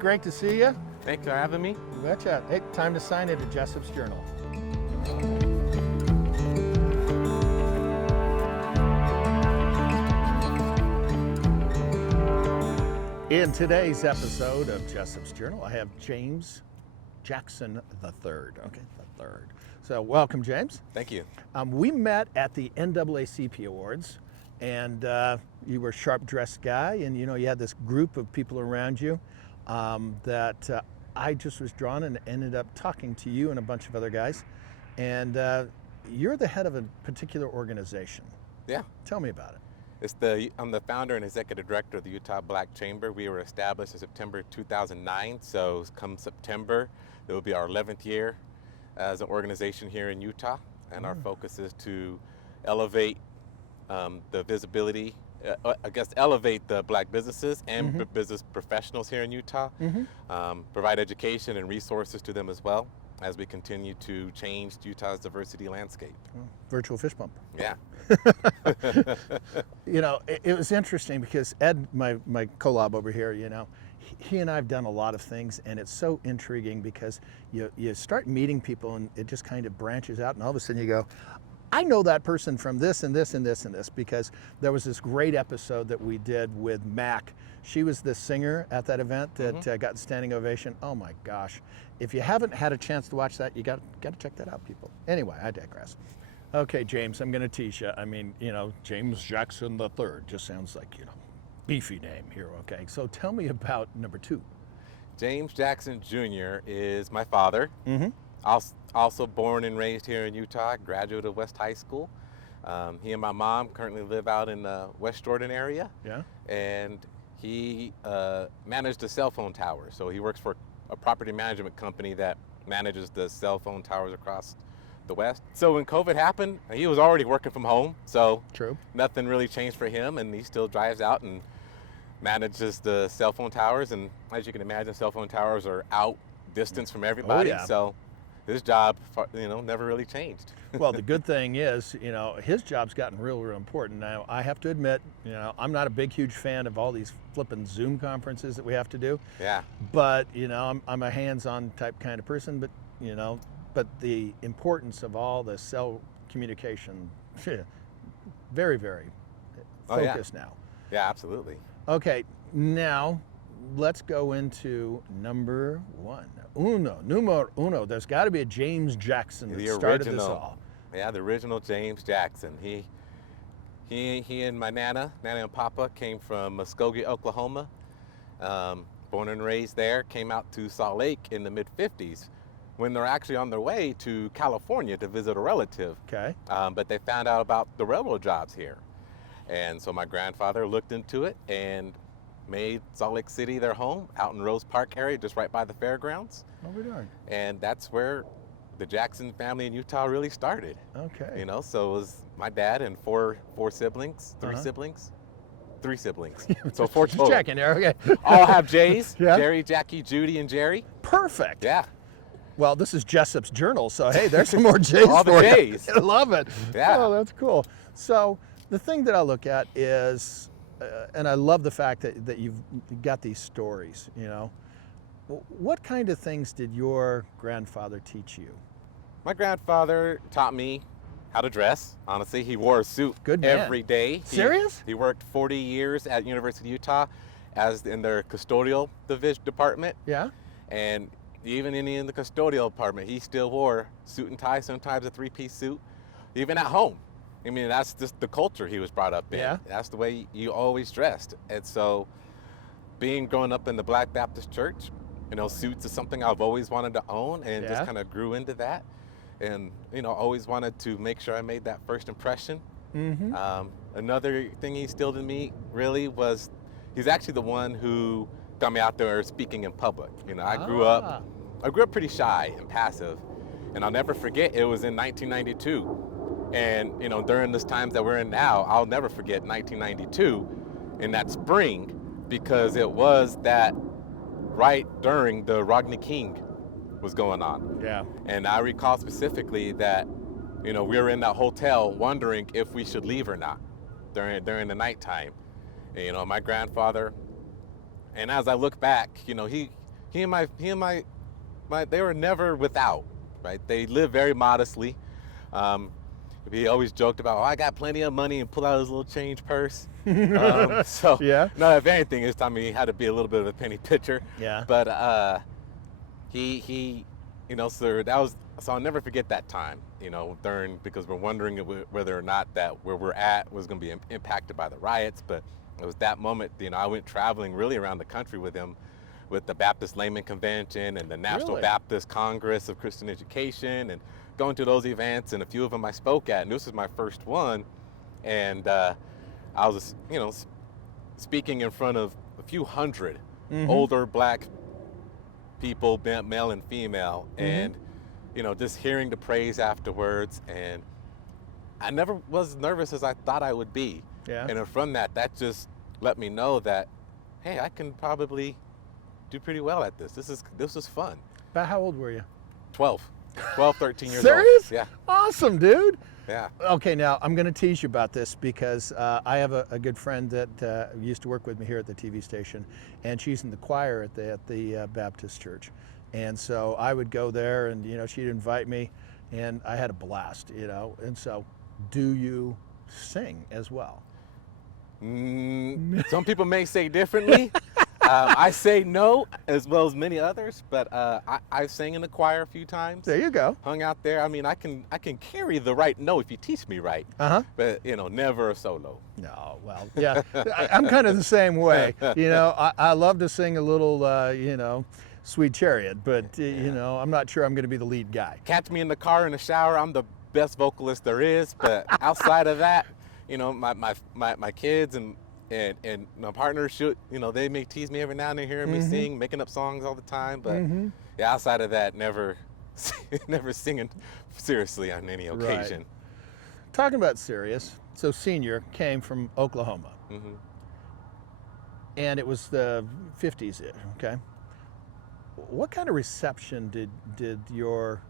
great to see you. Thanks for having me. You betcha. Hey, time to sign it at Jessop's Journal. In today's episode of Jessop's Journal, I have James Jackson III. Okay, the third. So welcome, James. Thank you. We met at the NAACP Awards, and you were a sharp-dressed guy, and you had this group of people around you that I just was drawn and ended up talking to you and a bunch of other guys. And you're the head of a particular organization. Yeah. Tell me about it. I'm the founder and executive director of the Utah Black Chamber. We were established in September 2009, so come September, it will be our 11th year as an organization here in Utah, and our focus is to elevate the visibility, elevate the black businesses and business professionals here in Utah, provide education and resources to them as well as we continue to change Utah's diversity landscape. Virtual fist bump. Yeah. It was interesting because Ed, my collab over here, he and I have done a lot of things, and it's so intriguing because you start meeting people and it just kind of branches out, and all of a sudden you go, I know that person from this and this and this and this, because there was this great episode that we did with Mac. She was the singer at that event that got the standing ovation. Oh my gosh. If you haven't had a chance to watch that, you got to check that out, people. Anyway, I digress. Okay, James, I'm going to tease you. I mean, James Jackson III just sounds like, beefy name here, okay? So tell me about number 2. James Jackson Jr. is my father. Also born and raised here in Utah, graduate of West High School. He and my mom currently live out in the West Jordan area. Yeah. And he managed the cell phone tower. So he works for a property management company that manages the cell phone towers across the West. So when COVID happened, he was already working from home. So true. Nothing really changed for him, and he still drives out and manages the cell phone towers. And as you can imagine, cell phone towers are out distance from everybody. Oh, yeah. So his job, never really changed. Well, the good thing is, his job's gotten real important. Now, I have to admit, I'm not a big, huge fan of all these flipping Zoom conferences that we have to do. Yeah. But, I'm a hands-on type kind of person, but the importance of all the cell communication, very, very focused now. Yeah, absolutely. Okay, now let's go into number 1. Numero uno. There's got to be a James Jackson that started this all. Yeah, the original James Jackson. He and my Nana and Papa came from Muskogee, Oklahoma. Born and raised there, came out to Salt Lake in the mid-50s when they're actually on their way to California to visit a relative. Okay. But they found out about the railroad jobs here. And so my grandfather looked into it and made Salt Lake City their home out in Rose Park area, just right by the fairgrounds. What are we doing? And that's where the Jackson family in Utah really started. Okay. So it was my dad and four siblings, three siblings. So 4 total. Just checking there, okay. All have J's, Yeah. Jerry, Jackie, Judy, and Jerry. Perfect. Yeah. Well, this is Jessop's Journal, so hey, there's some more J's All the for you. J's. I love it. Yeah. Oh, that's cool. So the thing that I look at is, and I love the fact that you've got these stories, What kind of things did your grandfather teach you? My grandfather taught me how to dress. Honestly, he wore a suit every day. Serious? He worked 40 years at University of Utah as in their custodial department. Yeah. And even in the custodial department, he still wore suit and tie, sometimes a 3-piece suit, even at home. I mean, that's just the culture he was brought up in. Yeah. That's the way you always dressed. And so growing up in the Black Baptist Church, suits is something I've always wanted to own, and just kind of grew into that. And, always wanted to make sure I made that first impression. Another thing he instilled in me really was, he's actually the one who got me out there speaking in public. I grew up pretty shy and passive, and I'll never forget, it was in 1992. And, during this times that we're in now, I'll never forget 1992 in that spring, because it was that right during the Rodney King was going on. Yeah. And I recall specifically that, we were in that hotel wondering if we should leave or not during the nighttime. And, my grandfather, and as I look back, he and my they were never without, right? They lived very modestly. Um, he always joked about, oh, I got plenty of money, and pull out his little change purse. So, Yeah. no, if anything, this time he had to be a little bit of a penny pitcher. Yeah. But he, so that was, so I'll never forget that time, because we're wondering whether or not that where we're at was going to be impacted by the riots. But it was that moment, I went traveling really around the country with him, with the Baptist Layman Convention and the National Really? Baptist Congress of Christian Education, and going to those events, and a few of them I spoke at, and this was my first one. And I was, speaking in front of a few hundred older black people, male and female, and just hearing the praise afterwards. And I never was nervous as I thought I would be. Yeah. And from that just let me know that, hey, I can probably do pretty well at this. This was fun. About how old were you? 12, 13 years Serious? old. Yeah. Awesome, dude. Yeah. Okay, now I'm going to tease you about this because I have a good friend that used to work with me here at the TV station, and she's in the choir at the Baptist church. And so I would go there, and she'd invite me, and I had a blast, And so, do you sing as well? Some people may say differently. I say no, as well as many others, but I sang in the choir a few times. There you go. Hung out there. I mean, I can carry the right note if you teach me right. But never a solo. No, well, yeah, I'm kind of the same way. I love to sing a little, Sweet Chariot, but I'm not sure I'm going to be the lead guy. Catch me in the car in the shower. I'm the best vocalist there is. But outside of that, my kids and my partners should, they may tease me every now and then hearing me sing, making up songs all the time. But yeah, outside of that, never singing seriously on any occasion. Right. Talking about serious, so Senior came from Oklahoma, and it was the 50s, okay? What kind of reception did your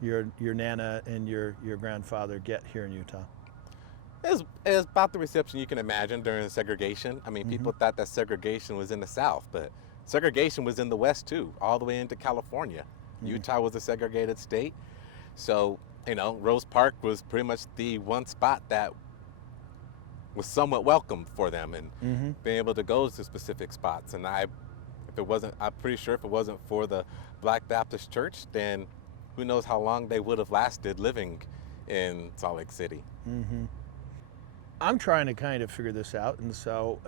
Nana and your grandfather get here in Utah? It was about the reception you can imagine during segregation. I mean, people thought that segregation was in the South, but segregation was in the West too, all the way into California. Utah was a segregated state. So, Rose Park was pretty much the one spot that was somewhat welcome for them, and being able to go to specific spots. And I'm pretty sure if it wasn't for the Black Baptist Church, then who knows how long they would have lasted living in Salt Lake City. I'm trying to kind of figure this out, and so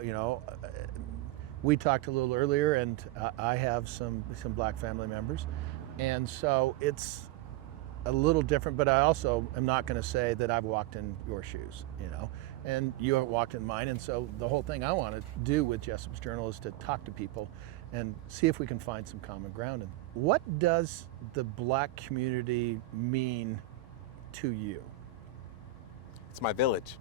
we talked a little earlier, and I have some black family members, and so it's a little different. But I also am not going to say that I've walked in your shoes, and you haven't walked in mine. And so the whole thing I want to do with Jessop's Journal is to talk to people and see if we can find some common ground. And what does the black community mean to you? It's my village.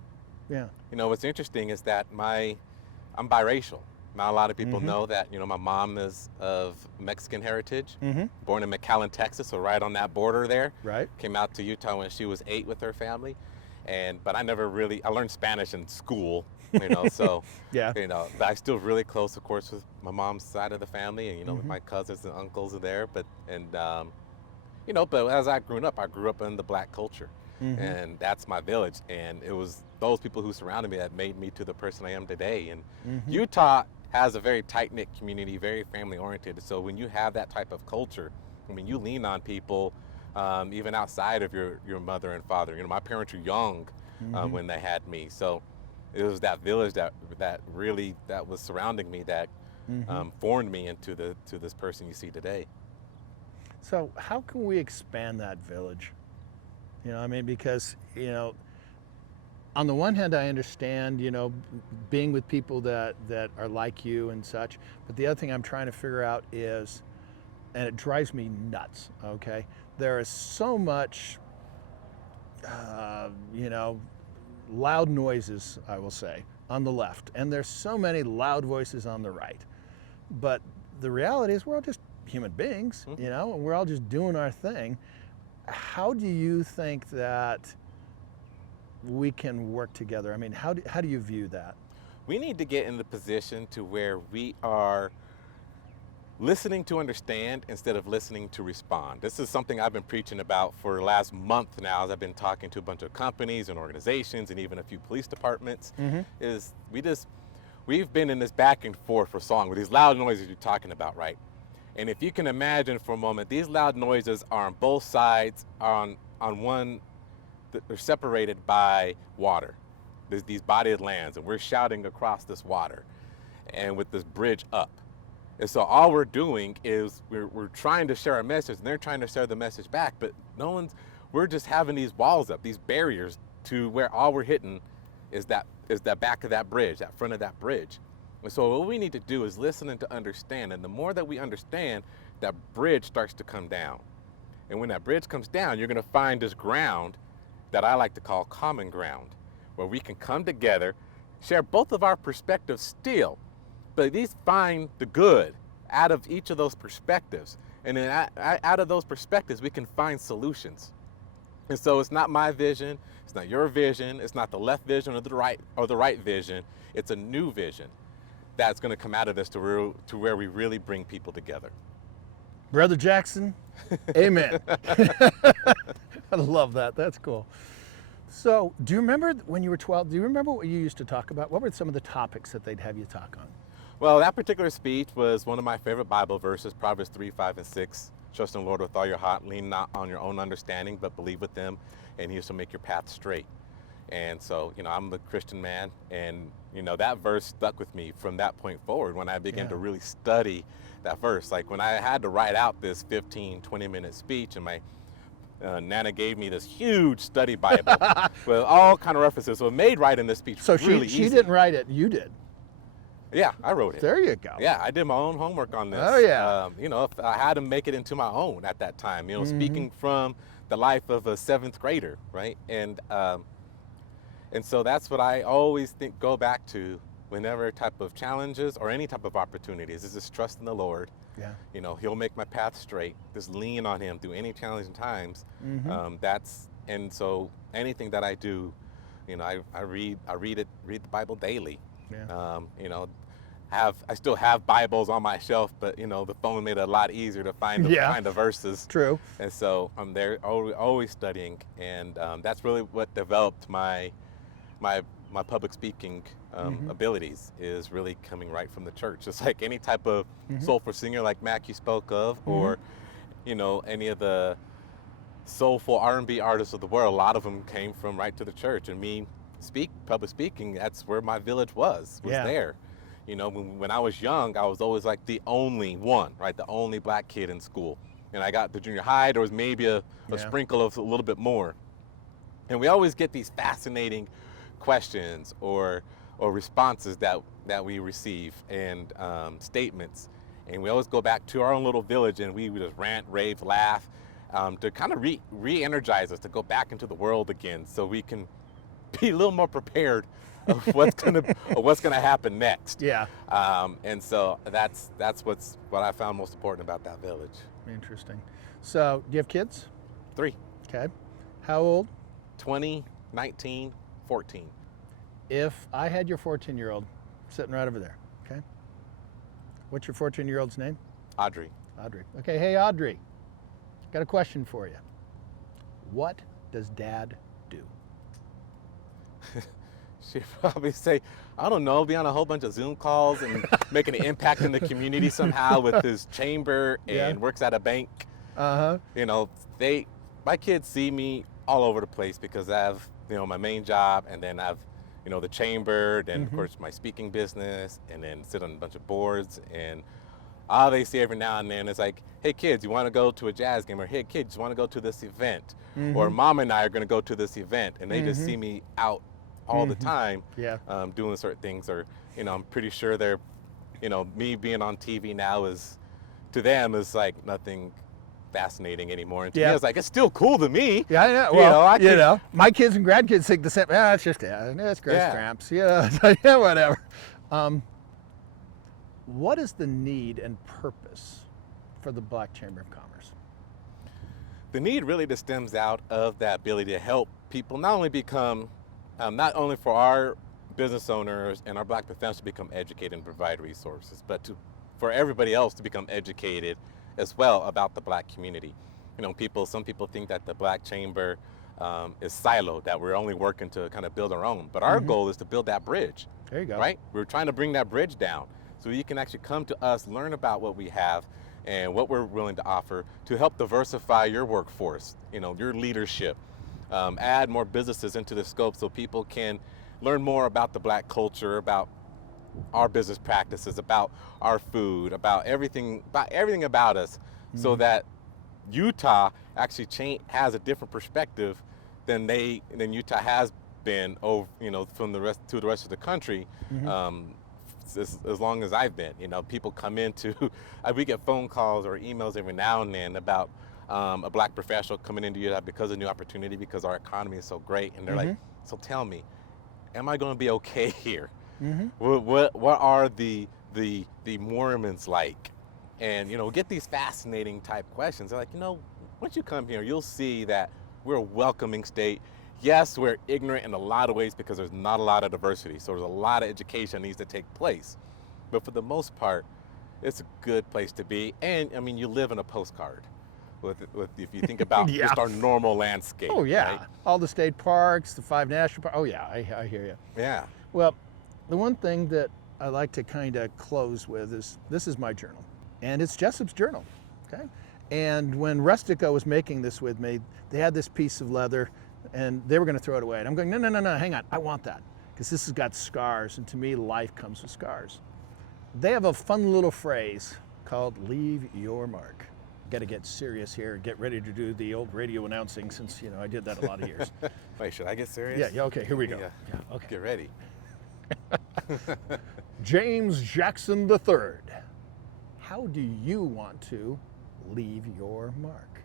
Yeah. What's interesting is that I'm biracial. Not a lot of people know that, my mom is of Mexican heritage, born in McAllen, Texas, so right on that border there. Right. Came out to Utah when she was 8 with her family. But I learned Spanish in school, so, yeah. But I still really close, of course, with my mom's side of the family, and, my cousins and uncles are there. But as I grew up in the black culture. And that's my village, and it was those people who surrounded me that made me to the person I am today. And Utah has a very tight-knit community, very family-oriented. So when you have that type of culture, you lean on people even outside of your mother and father. My parents were young when they had me, so it was that village that was surrounding me that formed me into this person you see today. So how can we expand that village? Because, on the one hand, I understand, being with people that are like you and such, but the other thing I'm trying to figure out is, and it drives me nuts, okay? There is so much, loud noises, I will say, on the left, and there's so many loud voices on the right. But the reality is we're all just human beings, and we're all just doing our thing. How do you think that we can work together? I mean, how do you view that? We need to get in the position to where we are listening to understand instead of listening to respond. This is something I've been preaching about for the last month now, as I've been talking to a bunch of companies and organizations and even a few police departments. Is we've been in this back and forth for so long with these loud noises you're talking about, right? And if you can imagine for a moment, these loud noises are on both sides, on one, they're separated by water. There's these bodied lands, and we're shouting across this water and with this bridge up. And so all we're doing is we're trying to share our message, and they're trying to share the message back, but we're just having these walls up, these barriers to where all we're hitting is that back of that bridge, that front of that bridge. And so what we need to do is listen and to understand. And the more that we understand, that bridge starts to come down. And when that bridge comes down, you're going to find this ground that I like to call common ground, where we can come together, share both of our perspectives still, but at least find the good out of each of those perspectives. And then out of those perspectives, we can find solutions. And so it's not my vision, it's not your vision, it's not the left vision or the right vision. It's a new vision that's going to come out of this to where we really bring people together. Brother Jackson, amen. I love that. That's cool. So, do you remember when you were 12, do you remember what you used to talk about? What were some of the topics that they'd have you talk on? Well, that particular speech was one of my favorite Bible verses, Proverbs 3, 5, and 6. Trust in the Lord with all your heart, lean not on your own understanding, but believe with them, and he shall make your path straight. And so, I'm a Christian man, and, that verse stuck with me from that point forward when I began to really study that verse. Like when I had to write out this 15, 20-minute speech, and my Nana gave me this huge study Bible with all kind of references. So it made writing this speech really easy. So she didn't write it, you did? Yeah, I wrote it. There you go. Yeah, I did my own homework on this. Oh, yeah. If I had to make it into my own at that time, speaking from the life of a 7th grader, right? And so that's what I always go back to whenever type of challenges or any type of opportunities is just trust in the Lord. Yeah. He'll make my path straight. Just lean on him through any challenging times. And so anything that I do, I read the Bible daily. Yeah. I still have Bibles on my shelf, but the phone made it a lot easier to find the verses. True. And so I'm there always studying, and that's really what developed my public speaking abilities, is really coming right from the church. Just like any type of soulful singer like Mac you spoke of, or any of the soulful R&B artists of the world, a lot of them came from right to the church. And me public speaking, that's where my village was there. When I was young, I was always like the only one, right? The only black kid in school. And I got to junior high, there was maybe a sprinkle of a little bit more. And we always get these fascinating questions or responses that we receive, and statements. And we always go back to our own little village, and we would just rant, rave, laugh, to kind of re-energize us, to go back into the world again, so we can be a little more prepared of what's gonna happen next. Yeah. And so that's what I found most important about that village. Interesting. So, do you have kids? 3. Okay. How old? 20, 19, 14. If I had your 14-year-old sitting right over there, okay? What's your 14-year-old's name? Audrey. Audrey. Okay, hey Audrey, got a question for you. What does Dad do? She'd probably say, I don't know, be on a whole bunch of Zoom calls and making an impact in the community somehow with his chamber, and works at a bank. My kids see me all over the place because I have, my main job, and then I've, the chamber, then of course my speaking business, and then sit on a bunch of boards. And all they see every now and then is like, hey kids, you want to go to a jazz game? Or hey kids, you want to go to this event? Or Mom and I are going to go to this event. And they just see me out all the time, doing certain things. Or, I'm pretty sure they're, me being on TV now to them is like nothing fascinating anymore. And to me, it's like, it's still cool to me. Yeah, I know. Well, my kids and grandkids think the same. It's just, it's Grace Cramps. Yeah, whatever. What is the need and purpose for the Black Chamber of Commerce? The need really just stems out of that ability to help people not only become, not only for our business owners and our Black professionals to become educated and provide resources, but for everybody else to become educated as well about the Black community. You know, some people think that the Black Chamber is siloed, that we're only working to kind of build our own. But our goal is to build that bridge. There you go. Right? We're trying to bring that bridge down so you can actually come to us, learn about what we have and what we're willing to offer to help diversify your workforce, you know, your leadership, add more businesses into the scope so people can learn more about the Black culture, about our business practices, about our food, about everything about us, so that Utah actually has a different perspective than Utah has been over, you know, from the rest of the country. As long as I've been, you know, people come into, we get phone calls or emails every now and then about a Black professional coming into Utah because of new opportunity, because our economy is so great, and they're like, so tell me, am I going to be okay here? What are the Mormons like? And, you know, get these fascinating type questions. They're like, you know, once you come here, you'll see that we're a welcoming state. Yes, we're ignorant in a lot of ways because there's not a lot of diversity. So there's a lot of education that needs to take place. But for the most part, it's a good place to be. And I mean, you live in a postcard with if you think about just our normal landscape. Oh yeah, right? All the state parks, the 5 national parks. Oh yeah, I hear you. Yeah. Well, the one thing that I like to kind of close with is, this is my journal, and it's Jessop's journal, okay? And when Rustico was making this with me, they had this piece of leather, and they were going to throw it away. And I'm going, no, hang on, I want that, because this has got scars, and to me, life comes with scars. They have a fun little phrase called "Leave Your Mark." Got to get serious here and get ready to do the old radio announcing, since, you know, I did that a lot of years. Wait, should I get serious? Yeah, okay, here we go. Yeah, okay. Get ready. James Jackson III, how do you want to leave your mark?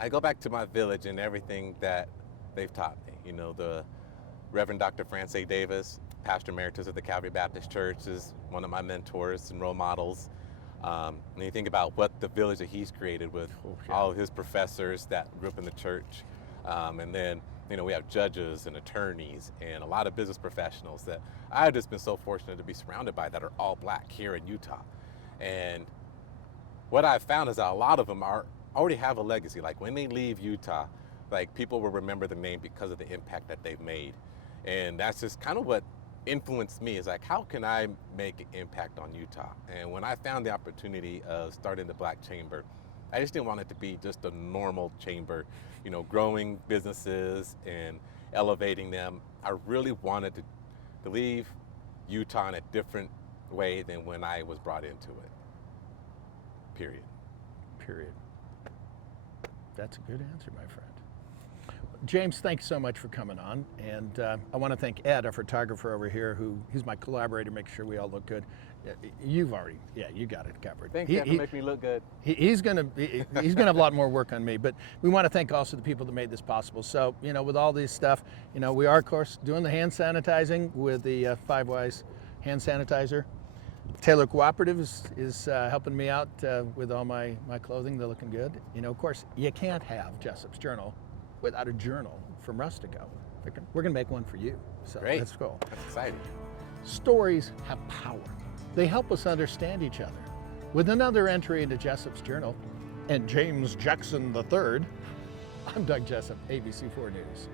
I go back to my village and everything that they've taught me. You know, the Reverend Dr. France A. Davis, Pastor Emeritus of the Calvary Baptist Church, is one of my mentors and role models. And you think about what the village that he's created with all of his professors that grew up in the church. And then, you know, we have judges and attorneys and a lot of business professionals that I've just been so fortunate to be surrounded by that are all Black here in Utah. And what I've found is that a lot of them already have a legacy. Like when they leave Utah, like people will remember the name because of the impact that they've made. And that's just kind of what influenced me, is like, how can I make an impact on Utah? And when I found the opportunity of starting the Black Chamber, I just didn't want it to be just a normal chamber, you know, growing businesses and elevating them. I really wanted to leave Utah in a different way than when I was brought into it. Period. That's a good answer, my friend. James, thanks so much for coming on. And I want to thank Ed, our photographer over here, he's my collaborator, make sure we all look good. You got it covered. Thanks, Ed, to make me look good. He's gonna have a lot more work on me, but we want to thank also the people that made this possible. So, you know, with all this stuff, you know, we are of course doing the hand sanitizing with the 5 Wise hand sanitizer. Taylor Cooperative is helping me out with all my clothing. They're looking good. You know, of course, you can't have Jessop's journal without a journal from Rustico. We're gonna make one for you. So Great. Let's go. That's exciting. Stories have power. They help us understand each other. With another entry into Jessop's journal and James Jackson III, I'm Doug Jessop, ABC4 News.